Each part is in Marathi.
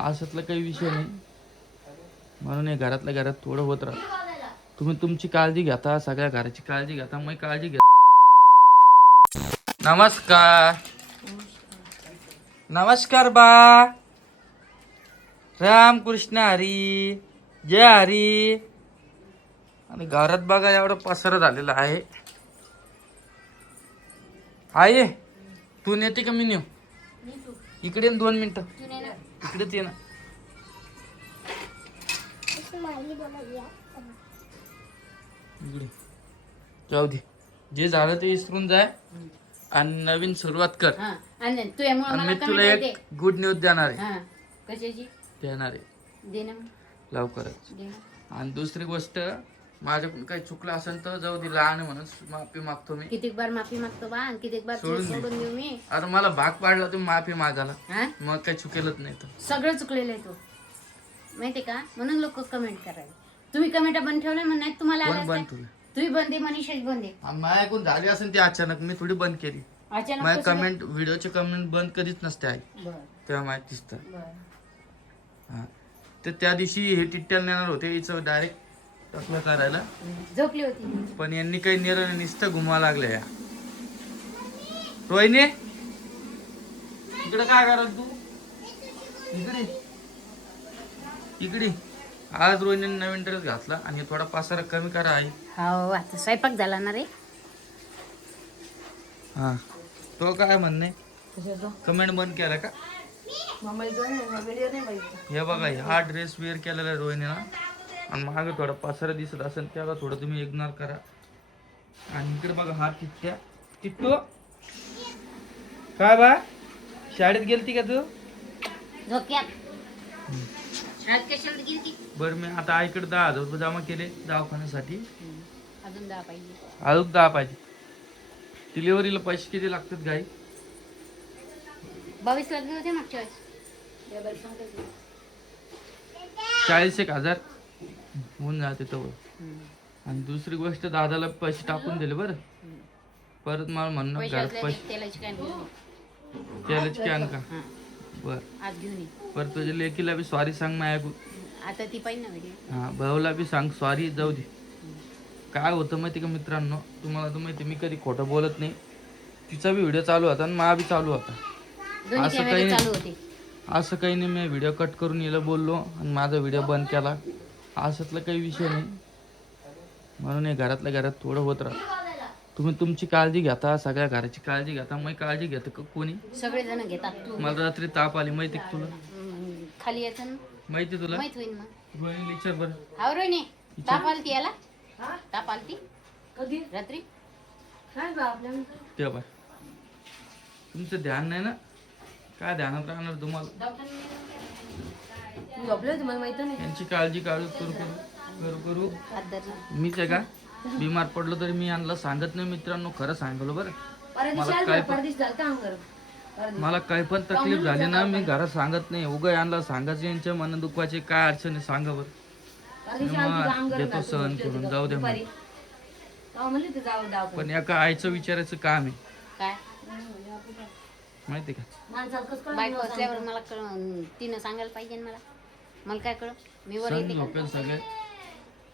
अशातला काही विषय नाही, म्हणून हे घरातल्या घरात थोडं होत राहतं. तुम्ही तुमची काळजी घेता, सगळ्या घराची काळजी घेता, मग काळजी घ्या. नमस्कार. नमस्कार बा. राम कृष्ण हरी, जय हरी. आणि घरात बघा एवढा पसारा झालेला आहे. आहे तू नेते का मी नेऊ? इकडे 2 मिनिटं, इकडेच ये ना. इकडे जाऊ दे, जे झालं ते विसरून जाय आणि नवीन सुरुवात कर. आणि मी तुला एक गुड न्यूज देणार आहे. कशाची देणार आहे दे ना लवकरच. दे ना. आणि दुसरी गोष्ट, माझ्याकडून काही चुकलं असेल तर जाऊ दे, लहान म्हणून माफी मागतो मी. किती बार माफी मागतो बा, आणि किती बार सोडून दे. सोडून देऊ मी? आता मला भाग पाडला तुम्ही माफी मागायला, हा मग काही चुकेलच नाही तर. सगळं चुकलेलं आहे तो, माहितीये का? म्हणून लोक कमेंट करायला. तुम्ही कमेंट बंद ठेवले म्हणून नाही तुम्हाला कोण आलं बंद असतं. तुला? तुम्ही बंद आहे, मनीषच बंद आहे. माझ्या ऐकून झाली असेल ती अचानक, मी थोडी बंद केली. अचानक माझ्या कसं? कमेंट, व्हिडिओचे कमेंट बंद कधीच नसते आई, बरं तेव्हा माहितीच तर. बरं. हा, तर त्या दिवशी हे टिट्ट्याला नेणार होते, हिचं डायरेक्ट टकलं करायला, झोपली होती. पण यांनी काही निर्णय नुसतं घुमा लागले. या रोहिणी, इकडे काय करत तू? इकडे इकडे. आज रोहिणीने नवीन ड्रेस घातला आणि थोडा पसारा कमी करा आई. हो, आता स्वयंपाक झाला ना रे. हा, तो काय म्हणणे, कमेंट बंद केला का? हे बघा, हा ड्रेस वेअर केलेला आहे रोहिणीला, आणि मागे थोडा पसारा दिसत असेल त्याला थोडं तुम्ही इग्नोर करा. आणि इकडे बघा, हा टिट्ट्या. टिट्टू काय बा, शाळेत गेलती का तू? झोक्यात शाळेत कशाला गेली? बरं, मी आता आईकडे 10,000 रुपये जमा केले दवाखान्यासाठी. अजून 10 पाहिजे. अजून 10 पाहिजे. डिलिव्हरीला पैसे किती लागतात गाई? 22 लागले होते मागच्या वेळेस. 40,000 होऊन जाते तो. आणि दुसरी गोष्ट, दादाला पैसे टाकून दिले बरं. परत मला म्हणणं घरात पैसे तेलाची कॅन घेऊन तेलाची कॅन का? बर, आज घेऊन ये. परत तुझ्या लेकीला बी सॉरी सांग माझ्या. आता ती पाहिजे ना व्हिडिओ. हा, भाऊला बी सांग सॉरी. जाऊ दे. काय होतं माहिती का मित्रांनो, तुम्हाला तर माहिती, मी कधी खोटं बोलत नाही. तिचा बी व्हिडिओ चालू होता आणि माझा बी चालू होता. दोन्ही असं कॅमेरे काही चालू नाही, होते. असं काही नाही मी व्हिडिओ कट करून यायला बोललो आणि माझा व्हिडिओ बंद केला, अशातला काही विषय नाही. म्हणून हे घरातल्या घरात थोडं होत राहतं. तुम्ही तुमची काळजी घेता, सगळ्या घराची काळजी घेता, मग काळजी घेतं का कोणी? सगळे जण घेतात. तू मला रात्री ताप आली, माहिती का तुला? खाली यायचं ना, माहिती तुला? माहित होईल मग. रोहिणी विचार बरं. हा रोहिणी, ताप आलती याला? ताप आलती कधी? रात्री. ते बा, तुमचं ध्यान नाही ना, काय ध्यानात राहणार तुम्हाला? यांची काळजी करू करू मीच आहे का? बिमार पडलो तरी मी यांना सांगत नाही मित्रांनो, खरं सांगलो बरं. मला काही पण तकलीफ झाली ना, मी घरात सांगत नाही. उगा यांना सांगायचं, यांच्या मन दुखवायचे काय अडचण आहे सांगा बरं. घेतो सहन करून, जाऊ दे मला. पण एका आईचं विचारायचं काम आहे, काय माहिती का? बायको असल्यावर मला तिनं सांगायला पाहिजे ना मला. मला काय कळ, मी वर सण येते का? झोपेल सगळे.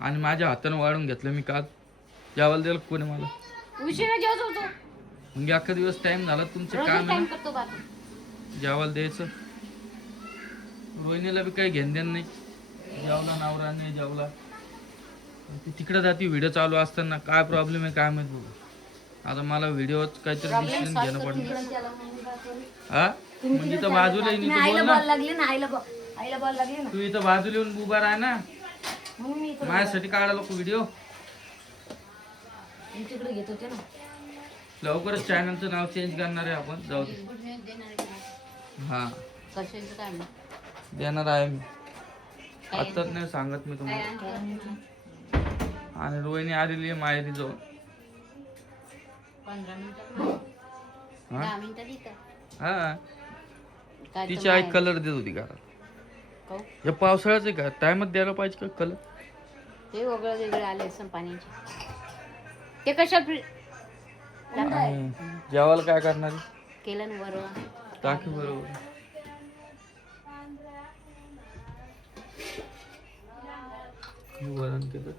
आणि माझ्या हातानं वाढून घेतलं मी का जेवायला द्यायला कोणी मला? उशिरा जेवत होतो. मग अख्खा दिवस टाइम झाला, तुमचं काम आहे टाइम ना करतो बाबा. जेवायला द्यायचं. रोहिणीला बी काही घेण देण नाही, जेवला नवरा नाही जेवला, ती तिकडे जाती. व्हिडिओ चालू असताना काय प्रॉब्लेम आहे काय माहित बघा. आता मला व्हिडिओ काहीतरी डिसिजन घेणं पडलं. हा, म्हणजे इथं बाजूला येईन, इथं बोल ना. तू इथं बाजूला येऊन उभा राह ना, माझ्यासाठी काढा लोक व्हिडिओ. लवकरच चॅनलचं नाव चेंज करणार आहे आपण, जाऊ दे. गुड न्यूज देणार आहे का? हा, कशाचं काय मग? देणार आहे मी, काय आत्ताच नाही सांगत मी काय तुम्हाला. आणलं? आणि रोहिणी आलेली आहे माहेरी जाऊन. 15 मिनिटं, हा 10 मिनिटं देतात. हा, काय तिची तर आई माय- कलर देत होती घरात. काहून? या पावसाळ्याच आहे का, टायमात द्यायला पाहिजे का कलर? ते वेगळं वेगळे आले असं पाण्याचे. ते कशा जेवायला काय करणार? केलं ना बरोबर. टाकी बरोबर. मी वरण केलं,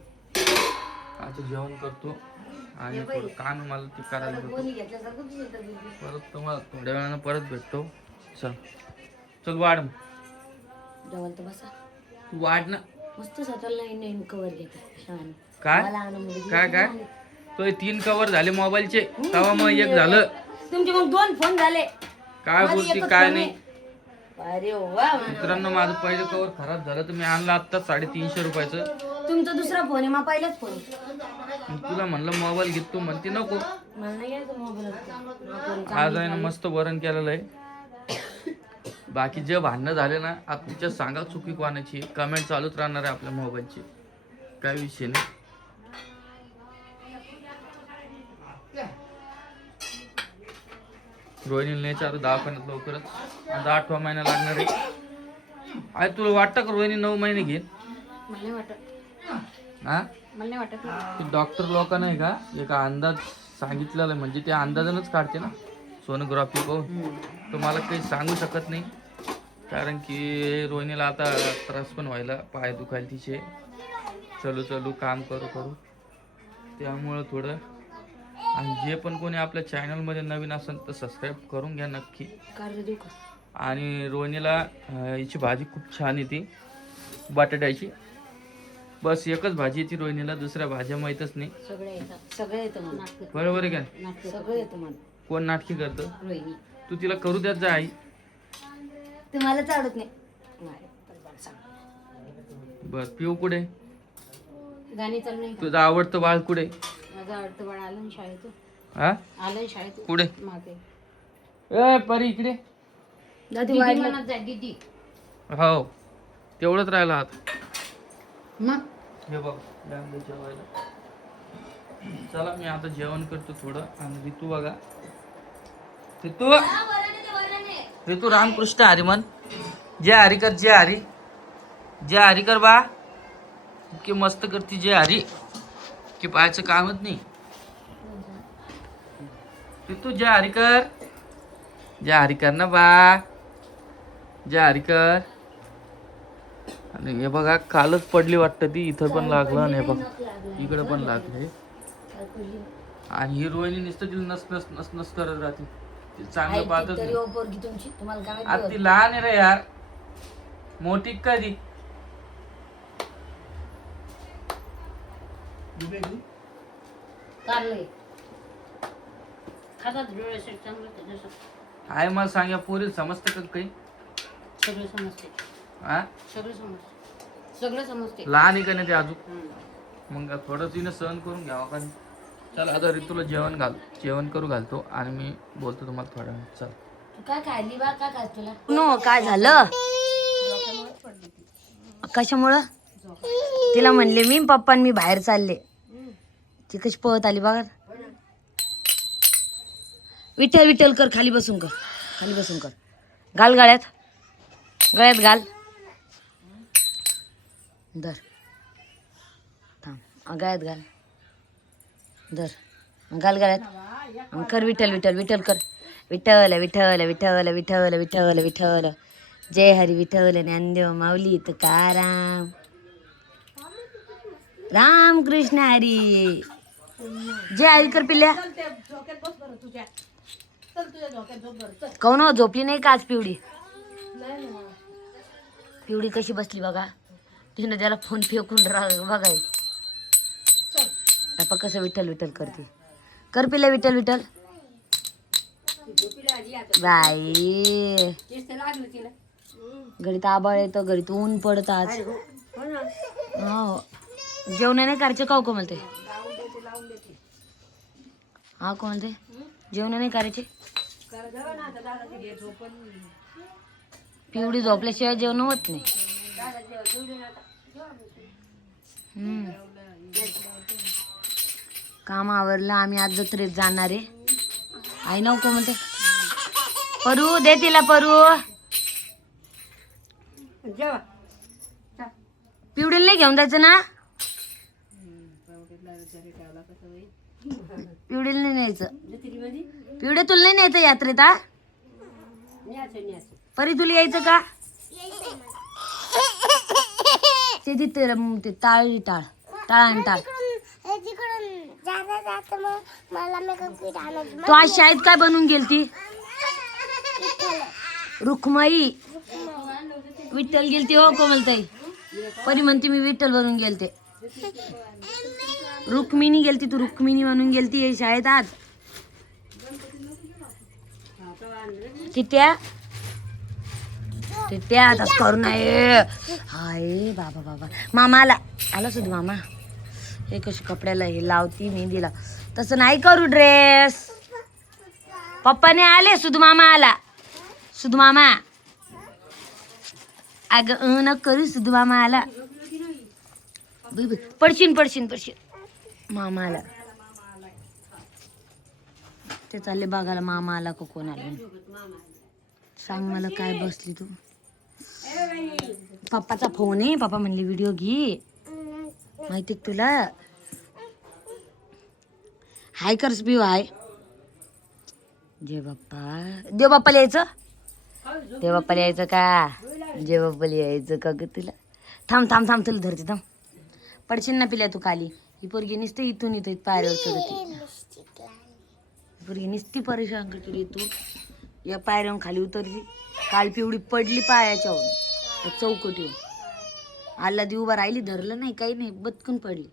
आता जेवण करतो आणि थोडं काम आहे मला ते करायला होतं. परत तुम्हाला थोड्या वेळानं परत भेटतो. चल चल वाढ मग. जेवण तर बसा. तू वाढ ना. मस्त स्वतःला नवीन कवर घेते. काय काय काय तो 3 कवर झाले मोबाईलचे, तेव्हा मग एक झालं. तुमचे मग 2 फोन झाले. काय बोलती काय नाही. अरे वा. मित्रांनो माझं पहिलं कवर खराब झालं तर मी आणलं आता 350 रुपयाचं. तुमचा दुसरा फोन आहे, मग पहिलाच फोन. तुला म्हणलं मोबाईल घेतो म्हणते नको. मला नाही घ्यायचा मोबाईल. आज आहे ना मस्त वरण केलेलं आहे. बाकी जे भांडणं झाले ना आता तुमच्या सांगा चुकी कोणाची, कमेंट चालूच राहणार आहे आपल्या मोबाईलची, काय विषय नाही. रोहिणीला न्यायचं आता दवाखान्यात लवकरच, आता 8वा महिना लागणार आहे. अरे तुला वाटतं का रोहिणी 9 महिने घेईन? मला नाही वाटत. हा मला नाही वाटत. ते डॉक्टर लोकांना आहे का एक अंदाज सांगितलेला आहे, म्हणजे ते अंदाजानच काढते ना सोनोग्राफी पाहून. तो मला काही सांगू शकत नाही, कारण की रोहिणीला आता त्रास पण व्हायला, पाय दुखायला तिचे, चलू चलू काम करू करू, त्यामुळं थोडं. आणि जे पण कोणी आपल्या चॅनलमध्ये नवीन असेल तर सबस्क्राईब करून घ्या नक्की. आणि रोहिणीला हिची भाजी खूप छान येते बटाट्याची. बस एकच भाजी येते रोहिणीला, दुसऱ्या भाज्या माहीतच नाही. सगळं येतं मला. बरोबर आहे का? सगळं येतं मला. कोण नाटकी करतं? रोहिणी. तू तिला करू द्यात जा आई. तुम्हालाच आवडत नाही. बर पिऊ कुठे? गाणी चालू नाही. तुझं आवडतं बाळ कुठे? माझं आवडतं बाळ आलं शाळेतून. हा आलं शाळेतून. कुठे? मागे. ए परी इकडे. दादी म्हणत जाय दीदी. हो तेवढंच राहिलं आता. मग हे बघ जेवायला. चला मी आता जेवण करतो थोडं. आणि ऋतू बघा, ऋतू रामकृष्ण हरी म्हण. जय हरी कर, जय हरी, जय हरी कर बा. की मस्त करती जय हरी, की पाहायचं कामच नाही. ऋतू जय हरी कर, जय हरी कर ना बा, जय हरी कर. आणि हे बघा कालच पडली वाटतं ती, इथं पण लागलं. आणि हे बघ इकडे पण लागले. आणि ही रोहिणी नुसतं तिला नस नस नस नस करत राहते, ती चांगलं पाहतच नाही. आता ती लहान आहे रे यार, मोठी कधी. आहे मला सांगा पोरी समजतं का काही? सगळं समजते. हा सगळं समजते. सगळं समजते. लहान आहे का नाही ते अजून, मग थोडं तिने सहन करून घ्यावं का. चला आता ऋतूला जेवण करू घालतो आणि मी बोलतो तुम्हाला थोड्या वेळ. चल काय खायली बा, काय काय तुला नो काय झालं? कशामुळं? तिला म्हणले मी पप्पा मी बाहेर चालले, ती कशी पळत आली बघा. विठ्ठल विठ्ठल कर, खाली बसून कर, खाली बसून कर. घाल गळ्यात, गळ्यात घाल. धर, थांब, गळ्यात घाल, धर, घाल गळ्यात. कर विठ्ठल विठ्ठल विठ्ठल कर. विठ्ठल विठ्ठल विठ्ठल विठ्ठल विठ्ठल विठ्ठल, जय हरी विठ्ठल ज्ञानदेव माऊली तुकाराम, राम कृष्ण हरी. जय हरी कर पिल्ल्या. कोण झोपली नाही का आज पिवडी? पिवडी कशी बसली बघा, तिने त्याला फोन फेकून बघाय. कसं विठ्ठल विठ्ठल करते. कर पिल्ल्या विठ्ठल विठ्ठल. बाई घडीत आबाळ येतं, घडीत ऊन पडत आज. हो जेवण नाही करायचे का को म्हणते? हा कोण म्हणते जेवण नाही करायचे? पिवडी झोपल्याशिवाय जेवण होत नाही. काम आवरलं, आम्ही आज जत्रेत जाणार आहे. आई नको म्हणते. परू दे तिला, परू पिवडीला नाही घेऊन जायचं ना, पिवडीला नाही न्यायचं. पिवडे तुला नाही न्यायचं यात्रेत? हा परी तुला यायचं का? ते तिथे ते टाळ टाळ आणि टाळ. तू आज शाळेत काय बनवून गेलती? रुक्माई विठ्ठल गेलती हो कोमलताई. परी म्हणते मी विठ्ठल बनून गेलते. रुक्मिणी गेलती, तू रुक्मिणी म्हणून गेलती शाळेत आज. तित्या तित्या आताच करू नये. हाय बाबा बाबा. मामा आला सुद्धा मामा. हे कशी कपड्याला हे लावती मेहंदीला. तसं नाही करू ड्रेस. पप्पाने आले. सुधू मामा आला. सुधू मामा अगं न करू. सुधू मामा आला. पडशीन पडशीन पडशीन. मामा आला. ते चालले बघायला मामा आला का कोण आला. सांग मला काय बसली तू. पप्पाचा फोन आहे. पप्पा म्हणले व्हिडिओ घे. माहिती तुला. हाय कर स्पीव हाय. जय बाप्पा. देव बाप्पाला यायचं. देव बाप्पाला यायचं का. जय बाप्पाला यायचं का ग तुला. थांब थांब थांब तुला धरते थांब. पडशील ना पिल्या तू खाली. ही पोरगी नुसते इथून इथं पायऱ्यावर चढते. पोरगी नुसती परेशान करते. तू या पायऱ्यावर खाली उतरली. काल पिवडी पडली पायाच्यावर चौकटीवर. आला दी उभा राहिली. धरलं नाही काही नाही. बदकून पडली.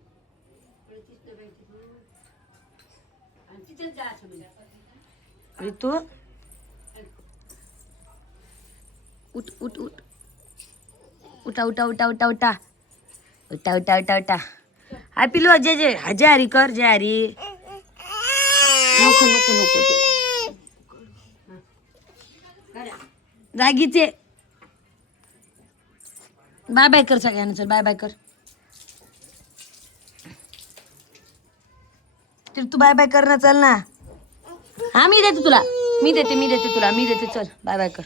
तू उठ उठ उठ. उठा उठा उठा उठा उठा उठा उठा उठा उठा. हा पिलू जय जय जय हरी कर. जय हरी. नको नको नको. जागीचे. बाय बाय कर सगळ्यांना. चल बाय बाय कर. तर तू बाय बाय कर ना. चल ना. हा मी देते तुला. मी देते तुला. मी देते. चल बाय बाय कर.